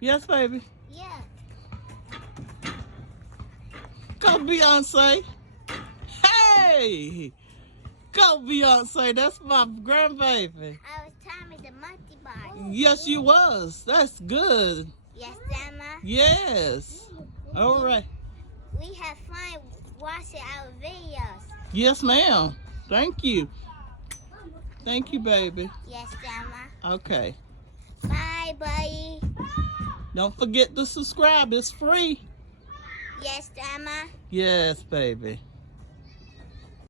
Yes, baby. Yeah. Go, Beyonce. Hey! Go, Beyonce. That's my grandbaby. I was timing the monkey bar. Yes, you was. That's good. Yes, Grandma. Yes. All right. We have fun watching our videos. Yes, ma'am. Thank you. Thank you, baby. Yes, Grandma. Okay. Bye, buddy. Don't forget to subscribe. It's free. Yes, Grandma. Yes, baby.